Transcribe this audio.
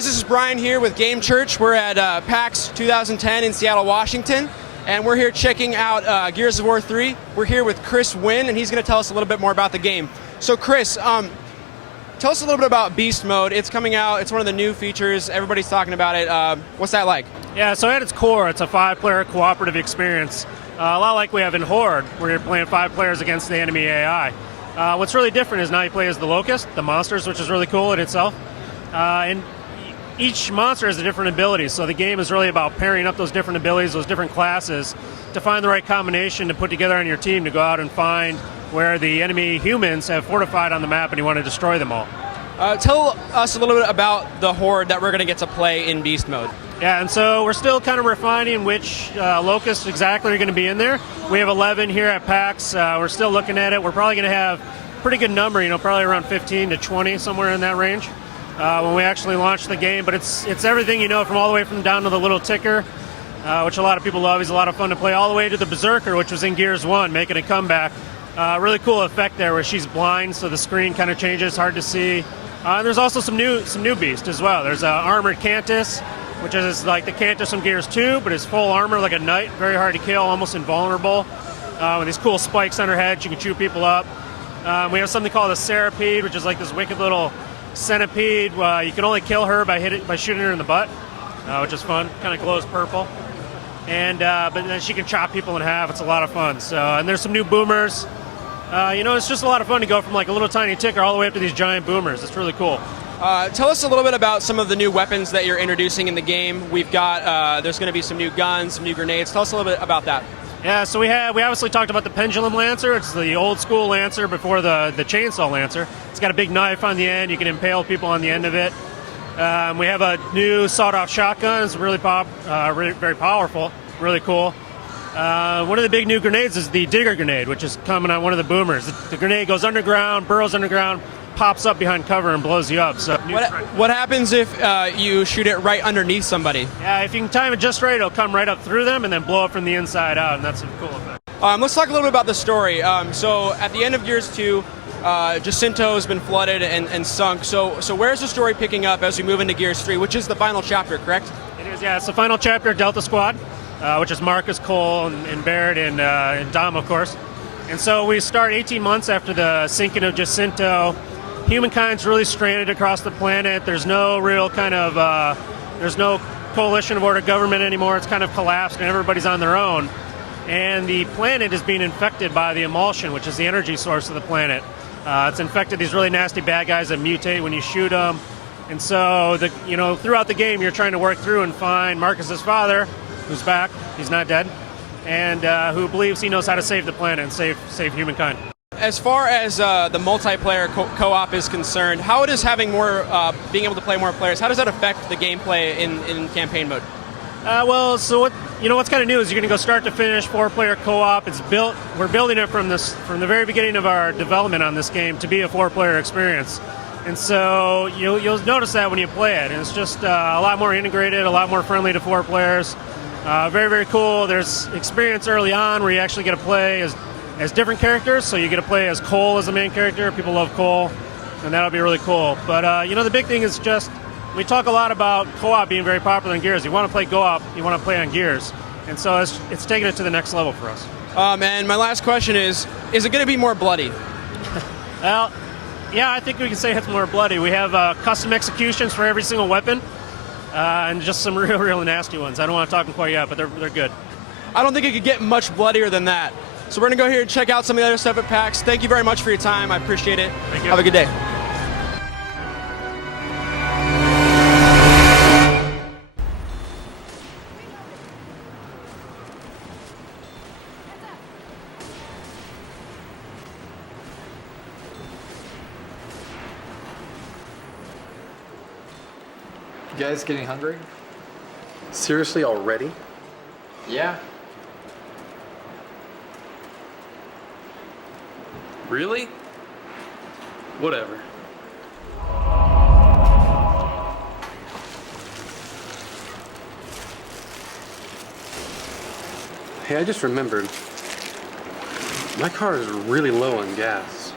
guys, this is Brian here with Gamechurch. We're at PAX 2010 in Seattle, Washington, and we're here checking out Gears of War 3. We're here with Chris Wynn, and he's going to tell us a little bit more about the game. So Chris, tell us a little bit about Beast Mode. It's coming out, it's one of the new features, everybody's talking about it. What's that like? Yeah, so at its core, it's a 5-player cooperative experience. A lot like we have in Horde, where you're playing 5 players against the enemy AI. What's really different is now you play as the Locust, the monsters, which is really cool in itself. And each monster has a different ability, so the game is really about pairing up those different abilities, those different classes, to find the right combination to put together on your team to go out and find where the enemy humans have fortified on the map and you want to destroy them all. Tell us a little bit about the Horde that we're going to get to play in Beast Mode. Yeah, and so we're still kind of refining which locusts exactly are going to be in there. We have 11 here at PAX. We're still looking at it. We're probably going to have a pretty good number, probably around 15 to 20, somewhere in that range, when we actually launch the game. But it's everything from all the way from down to the little ticker, which a lot of people love. He's a lot of fun to play, all the way to the Berserker, which was in Gears 1, making a comeback. Really cool effect there where she's blind, so the screen kind of changes, hard to see. And there's also some new beasts as well. There's Armored Cantus, which is like the Cantus from Gears 2, but it's full armor like a knight, very hard to kill, almost invulnerable. With these cool spikes on her head, she can chew people up. We have something called a Centipede, which is like this wicked little centipede. You can only kill her by shooting her in the butt, which is fun. Kind of glows purple. And but then she can chop people in half. It's a lot of fun. And there's some new boomers. It's just a lot of fun to go from like a little tiny ticker all the way up to these giant boomers. It's really cool. Tell us a little bit about some of the new weapons that you're introducing in the game. We've got, there's going to be some new guns, some new grenades. Tell us a little bit about that. Yeah, so we obviously talked about the Pendulum Lancer. It's the old school Lancer before the Chainsaw Lancer. It's got a big knife on the end. You can impale people on the end of it. We have a new sawed-off shotgun. It's really very powerful, really cool. One of the big new grenades is the Digger Grenade, which is coming on one of the boomers. The grenade goes underground, burrows underground, pops up behind cover and blows you up. So what happens if you shoot it right underneath somebody? Yeah, if you can time it just right, it'll come right up through them and then blow up from the inside out, and that's a cool effect. Let's talk a little bit about the story. So at the end of Gears 2, Jacinto has been flooded and sunk. So where's the story picking up as we move into Gears 3, which is the final chapter, correct? It is, yeah. It's the final chapter, Delta Squad, which is Marcus, Cole, and Barrett, and Dom, of course. And so we start 18 months after the sinking of Jacinto. Humankind's really stranded across the planet. There's no real kind of, there's no coalition of order government anymore. It's kind of collapsed and everybody's on their own. And the planet is being infected by the emulsion, which is the energy source of the planet. It's infected these really nasty bad guys that mutate when you shoot them. And so, throughout the game, you're trying to work through and find Marcus's father, who's back, he's not dead, and who believes he knows how to save the planet and save humankind. As far as the multiplayer co-op is concerned, how does having more, being able to play more players, how does that affect the gameplay in campaign mode? What's kind of new is you're going to go start to finish 4-player co-op. It's built. We're building it from the very beginning of our development on this game to be a 4-player experience, and so you'll notice that when you play it. And it's just a lot more integrated, a lot more friendly to 4 players. Very, very cool. There's experience early on where you actually get to play as different characters, so you get to play as Cole as the main character. People love Cole, and that'll be really cool. But the big thing is just, we talk a lot about co-op being very popular in Gears. You want to play co-op, you want to play on Gears, and so it's taking it to the next level for us. And my last question is it going to be more bloody? Well, yeah, I think we can say it's more bloody. We have custom executions for every single weapon, and just some real nasty ones. I don't want to talk them quite yet, but they're good. I don't think it could get much bloodier than that. So we're going to go here and check out some of the other stuff at PAX. Thank you very much for your time. I appreciate it. Thank you. Have a good day. You guys getting hungry? Seriously, already? Yeah. Really? Whatever. Hey, I just remembered. My car is really low on gas.